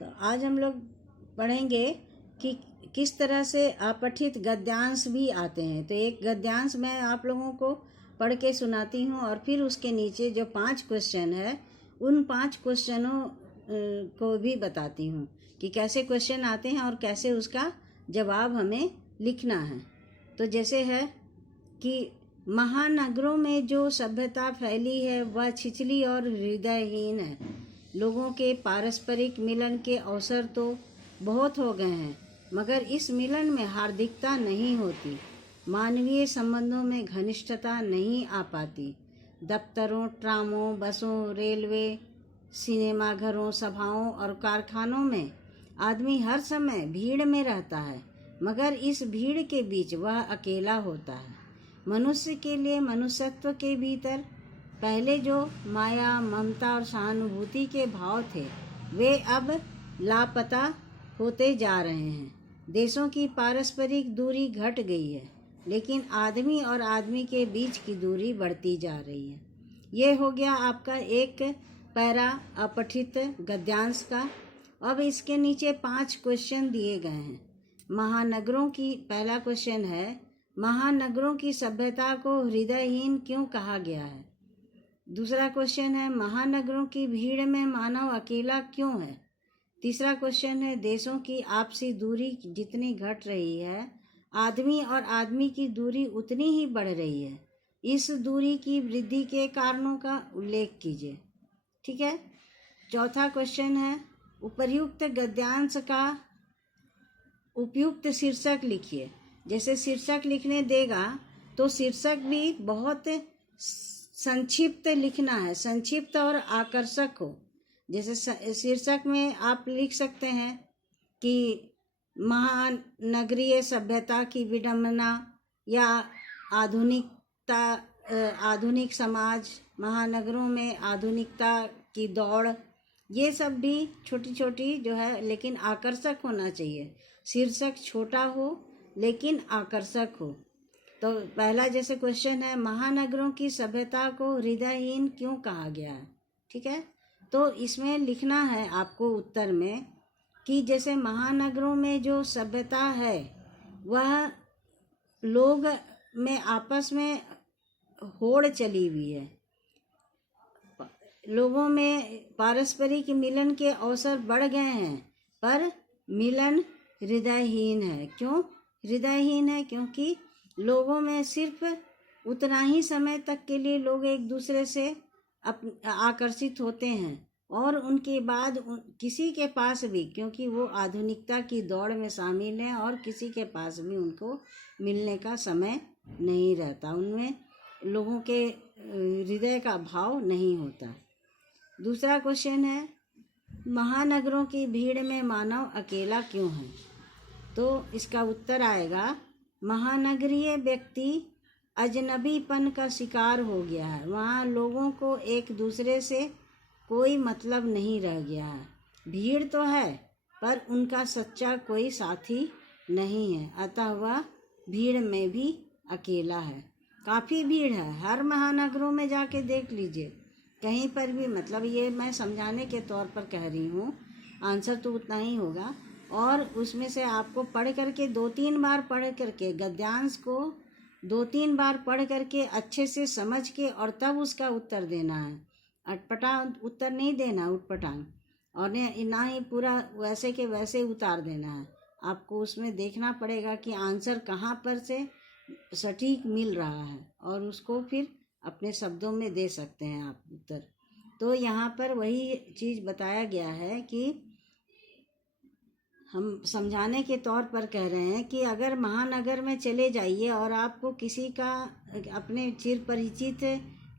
तो आज हम लोग पढ़ेंगे कि किस तरह से अपठित गद्यांश भी आते हैं। तो एक गद्यांश मैं आप लोगों को पढ़ के सुनाती हूँ और फिर उसके नीचे जो 5 क्वेश्चन है उन 5 क्वेश्चनों को भी बताती हूँ कि कैसे क्वेश्चन आते हैं और कैसे उसका जवाब हमें लिखना है। तो जैसे है कि महानगरों में जो सभ्यता फैली है वह छिछली और हृदयहीन है। लोगों के पारस्परिक मिलन के अवसर तो बहुत हो गए हैं, मगर इस मिलन में हार्दिकता नहीं होती। मानवीय संबंधों में घनिष्ठता नहीं आ पाती। दफ्तरों, ट्रामों, बसों, रेलवे, सिनेमाघरों, सभाओं और कारखानों में आदमी हर समय भीड़ में रहता है, मगर इस भीड़ के बीच वह अकेला होता है। मनुष्य के लिए मनुष्यत्व के भीतर पहले जो माया, ममता और सहानुभूति के भाव थे वे अब लापता होते जा रहे हैं। देशों की पारस्परिक दूरी घट गई है, लेकिन आदमी और आदमी के बीच की दूरी बढ़ती जा रही है। ये हो गया आपका एक पैरा अपठित गद्यांश का। अब इसके नीचे 5 क्वेश्चन दिए गए हैं। महानगरों की पहला क्वेश्चन है, महानगरों की सभ्यता को हृदयहीन क्यों कहा गया है। दूसरा क्वेश्चन है, महानगरों की भीड़ में मानव अकेला क्यों है। तीसरा क्वेश्चन है, देशों की आपसी दूरी जितनी घट रही है, आदमी और आदमी की दूरी उतनी ही बढ़ रही है। इस दूरी की वृद्धि के कारणों का उल्लेख कीजिए। ठीक है। चौथा क्वेश्चन है, उपर्युक्त गद्यांश का उपयुक्त शीर्षक लिखिए। जैसे शीर्षक लिखने देगा तो शीर्षक भी बहुत संक्षिप्त लिखना है, संक्षिप्त और आकर्षक हो। जैसे शीर्षक में आप लिख सकते हैं कि महानगरीय सभ्यता की विडंबना या आधुनिकता, आधुनिक समाज, महानगरों में आधुनिकता की दौड़, ये सब भी छोटी छोटी जो है, लेकिन आकर्षक होना चाहिए। शीर्षक छोटा हो लेकिन आकर्षक हो। तो पहला जैसे क्वेश्चन है, महानगरों की सभ्यता को हृदयहीन क्यों कहा गया है। ठीक है। तो इसमें लिखना है आपको उत्तर में कि जैसे महानगरों में जो सभ्यता है वह लोग में आपस में होड़ चली हुई है। लोगों में पारस्परिक मिलन के अवसर बढ़ गए हैं, पर मिलन हृदयहीन है। क्यों हृदयहीन है? क्योंकि लोगों में सिर्फ उतना ही समय तक के लिए लोग एक दूसरे से आकर्षित होते हैं और उनके बाद किसी के पास भी, क्योंकि वो आधुनिकता की दौड़ में शामिल हैं और किसी के पास भी उनको मिलने का समय नहीं रहता, उनमें लोगों के हृदय का भाव नहीं होता। दूसरा क्वेश्चन है, महानगरों की भीड़ में मानव अकेला क्यों है। तो इसका उत्तर आएगा, महानगरीय व्यक्ति अजनबीपन का शिकार हो गया है। वहाँ लोगों को एक दूसरे से कोई मतलब नहीं रह गया है। भीड़ तो है पर उनका सच्चा कोई साथी नहीं है, अतः वह भीड़ में भी अकेला है। काफ़ी भीड़ है, हर महानगरों में जाके देख लीजिए, कहीं पर भी, मतलब ये मैं समझाने के तौर पर कह रही हूँ, आंसर तो उतना ही होगा। और उसमें से आपको पढ़ करके 2-3 बार पढ़ करके गद्यांश को 2-3 बार पढ़ करके अच्छे से समझ के और तब उसका उत्तर देना है। अटपटा उत्तर नहीं देना, उटपटांग, और ना ही पूरा वैसे के वैसे उतार देना है। आपको उसमें देखना पड़ेगा कि आंसर कहाँ पर से सटीक मिल रहा है और उसको फिर अपने शब्दों में दे सकते हैं आप उत्तर। तो यहाँ पर वही चीज़ बताया गया है कि हम समझाने के तौर पर कह रहे हैं कि अगर महानगर में चले जाइए और आपको किसी का, अपने चिर परिचित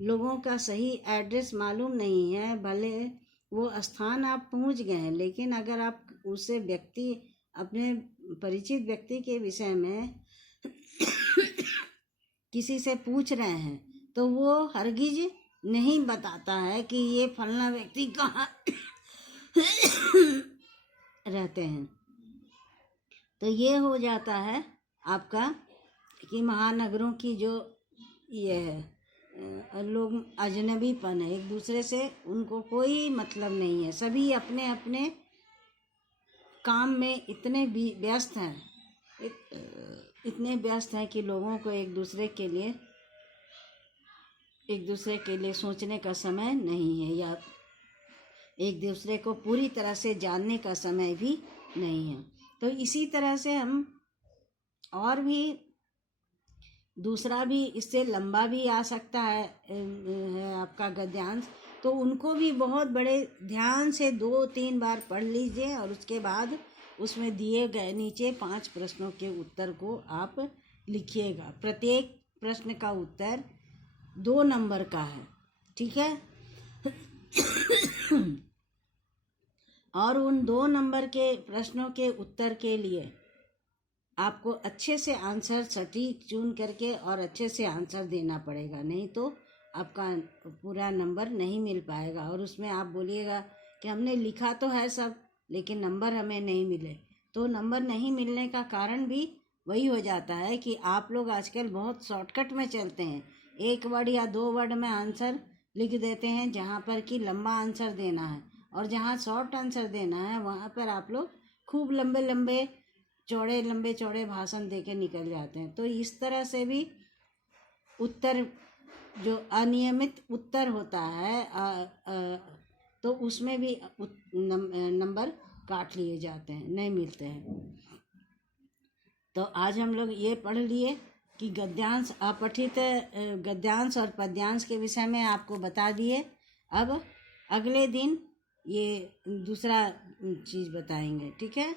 लोगों का सही एड्रेस मालूम नहीं है, भले वो स्थान आप पहुंच गए हैं, लेकिन अगर आप उससे व्यक्ति, अपने परिचित व्यक्ति के विषय में किसी से पूछ रहे हैं तो वो हरगिज नहीं बताता है कि ये फलना व्यक्ति कहाँ रहते हैं। तो ये हो जाता है आपका कि महानगरों की जो ये है, लोग अजनबीपन है, एक दूसरे से उनको कोई मतलब नहीं है, सभी अपने अपने काम में इतने व्यस्त हैं, इतने व्यस्त हैं कि लोगों को एक दूसरे के लिए सोचने का समय नहीं है, या एक दूसरे को पूरी तरह से जानने का समय भी नहीं है। तो इसी तरह से हम और भी दूसरा भी इससे लंबा भी आ सकता है आपका गद्यांश, तो उनको भी बहुत बड़े ध्यान से 2-3 बार पढ़ लीजिए, और उसके बाद उसमें दिए गए नीचे 5 प्रश्नों के उत्तर को आप लिखिएगा। प्रत्येक प्रश्न का उत्तर 2 नंबर का है, ठीक है। और उन 2 नंबर के प्रश्नों के उत्तर के लिए आपको अच्छे से आंसर सटीक चुन करके और अच्छे से आंसर देना पड़ेगा, नहीं तो आपका पूरा नंबर नहीं मिल पाएगा। और उसमें आप बोलिएगा कि हमने लिखा तो है सब, लेकिन नंबर हमें नहीं मिले। तो नंबर नहीं मिलने का कारण भी वही हो जाता है कि आप लोग आजकल बहुत शॉर्टकट में चलते हैं, 1 वर्ड या 2 वर्ड में आंसर लिख देते हैं, जहाँ पर कि लंबा आंसर देना है, और जहाँ शॉर्ट आंसर देना है वहाँ पर आप लोग खूब लंबे चौड़े भाषण दे के निकल जाते हैं। तो इस तरह से भी उत्तर, जो अनियमित उत्तर होता है तो उसमें भी नंबर काट लिए जाते हैं, नहीं मिलते हैं। तो आज हम लोग ये पढ़ लिए कि गद्यांश, अपठित गद्यांश और पद्यांश के विषय में आपको बता दिए। अब अगले दिन ये दूसरा चीज़ बताएंगे, ठीक है।